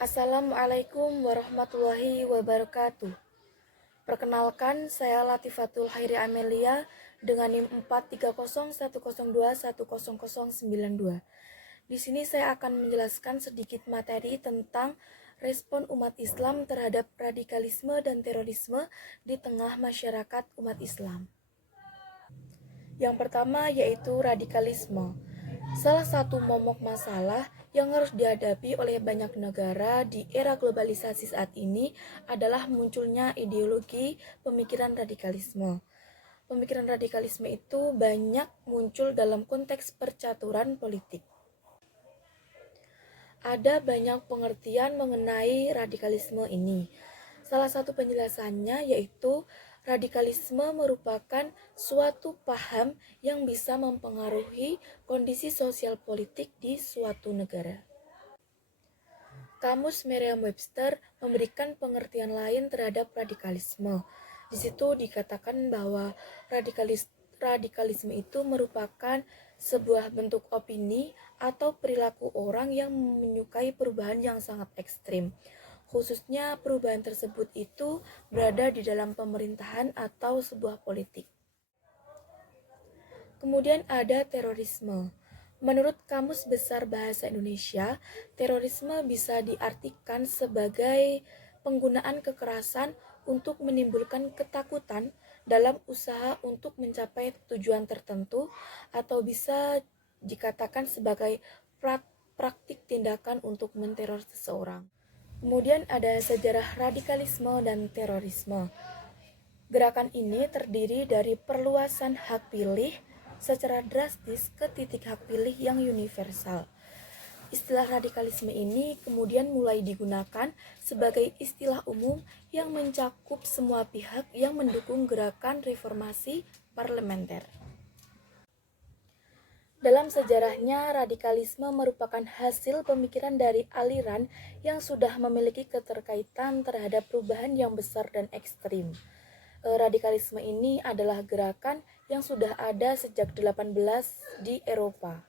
Assalamualaikum warahmatullahi wabarakatuh. Perkenalkan, saya Latifatul Hairi Amelia dengan NIM 43010210092. Di sini saya akan menjelaskan sedikit materi tentang respon umat Islam terhadap radikalisme dan terorisme di tengah masyarakat umat Islam. Yang pertama yaitu radikalisme. Salah satu momok masalah yang harus dihadapi oleh banyak negara di era globalisasi saat ini adalah munculnya ideologi pemikiran radikalisme. Pemikiran radikalisme itu banyak muncul dalam konteks percaturan politik. Ada banyak pengertian mengenai radikalisme ini. Salah satu penjelasannya yaitu radikalisme merupakan suatu paham yang bisa mempengaruhi kondisi sosial politik di suatu negara. Kamus Merriam-Webster memberikan pengertian lain terhadap radikalisme. Di situ dikatakan bahwa radikalisme itu merupakan sebuah bentuk opini atau perilaku orang yang menyukai perubahan yang sangat ekstrim. Khususnya perubahan tersebut itu berada di dalam pemerintahan atau sebuah politik. Kemudian ada terorisme. Menurut Kamus Besar Bahasa Indonesia, terorisme bisa diartikan sebagai penggunaan kekerasan untuk menimbulkan ketakutan dalam usaha untuk mencapai tujuan tertentu, atau bisa dikatakan sebagai praktik tindakan untuk menteror seseorang. Kemudian ada sejarah radikalisme dan terorisme. Gerakan ini terdiri dari perluasan hak pilih secara drastis ke titik hak pilih yang universal. Istilah radikalisme ini kemudian mulai digunakan sebagai istilah umum yang mencakup semua pihak yang mendukung gerakan reformasi parlementer. Dalam sejarahnya, radikalisme merupakan hasil pemikiran dari aliran yang sudah memiliki keterkaitan terhadap perubahan yang besar dan ekstrim. Radikalisme ini adalah gerakan yang sudah ada sejak 18 di Eropa.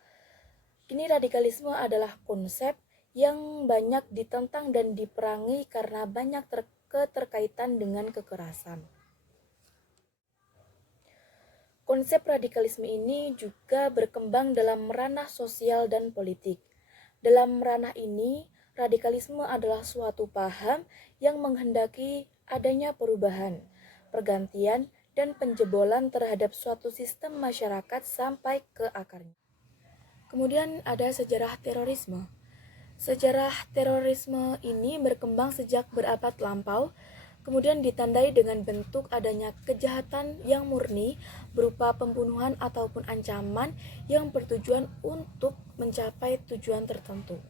Kini radikalisme adalah konsep yang banyak ditentang dan diperangi karena banyak keterkaitan dengan kekerasan. Konsep radikalisme ini juga berkembang dalam ranah sosial dan politik. Dalam ranah ini, radikalisme adalah suatu paham yang menghendaki adanya perubahan, pergantian, dan penjebolan terhadap suatu sistem masyarakat sampai ke akarnya. Kemudian ada sejarah terorisme. Sejarah terorisme ini berkembang sejak berabad lampau, kemudian ditandai dengan bentuk adanya kejahatan yang murni berupa pembunuhan ataupun ancaman yang bertujuan untuk mencapai tujuan tertentu.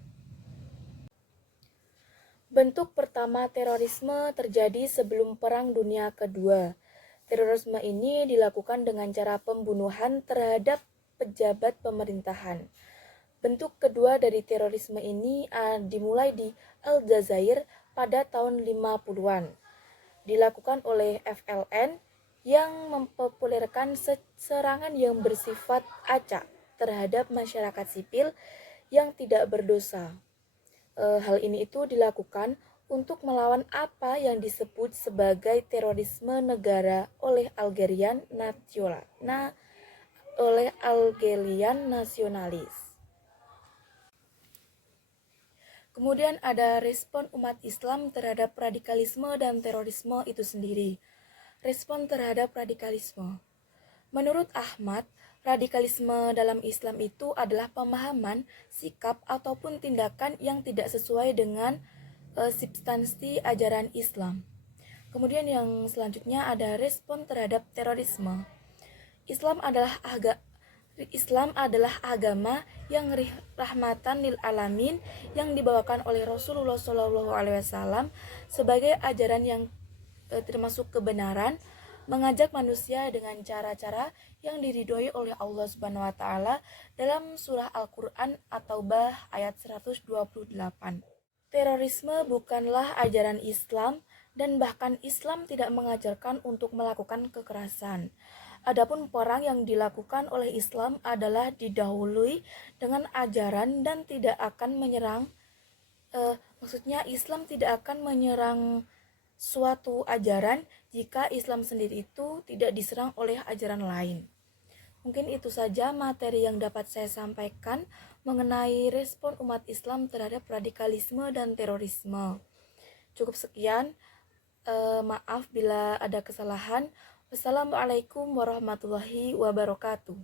Bentuk pertama terorisme terjadi sebelum Perang Dunia Kedua. Terorisme ini dilakukan dengan cara pembunuhan terhadap pejabat pemerintahan. Bentuk kedua dari terorisme ini dimulai di Aljazair pada tahun 50-an. Dilakukan oleh FLN yang mempopulerkan serangan yang bersifat acak terhadap masyarakat sipil yang tidak berdosa. Hal ini itu dilakukan untuk melawan apa yang disebut sebagai terorisme negara oleh Algerian nasionalis. Kemudian ada respon umat Islam terhadap radikalisme dan terorisme itu sendiri. Respon terhadap radikalisme. Menurut Ahmad, radikalisme dalam Islam itu adalah pemahaman, sikap, ataupun tindakan yang tidak sesuai dengan substansi ajaran Islam. Kemudian yang selanjutnya ada respon terhadap terorisme. Islam adalah agama yang rahmatan lil alamin yang dibawakan oleh Rasulullah SAW sebagai ajaran yang termasuk kebenaran, mengajak manusia dengan cara-cara yang diridhoi oleh Allah Subhanahu wa taala dalam surah Al-Qur'an At-Taubah ayat 128. Terorisme bukanlah ajaran Islam dan bahkan Islam tidak mengajarkan untuk melakukan kekerasan. Adapun perang yang dilakukan oleh Islam adalah didahului dengan ajaran dan tidak akan menyerang Maksudnya Islam tidak akan menyerang suatu ajaran jika Islam sendiri itu tidak diserang oleh ajaran lain. Mungkin itu saja materi yang dapat saya sampaikan mengenai respon umat Islam terhadap radikalisme dan terorisme. Cukup sekian, maaf bila ada kesalahan. Wassalamualaikum warahmatullahi wabarakatuh.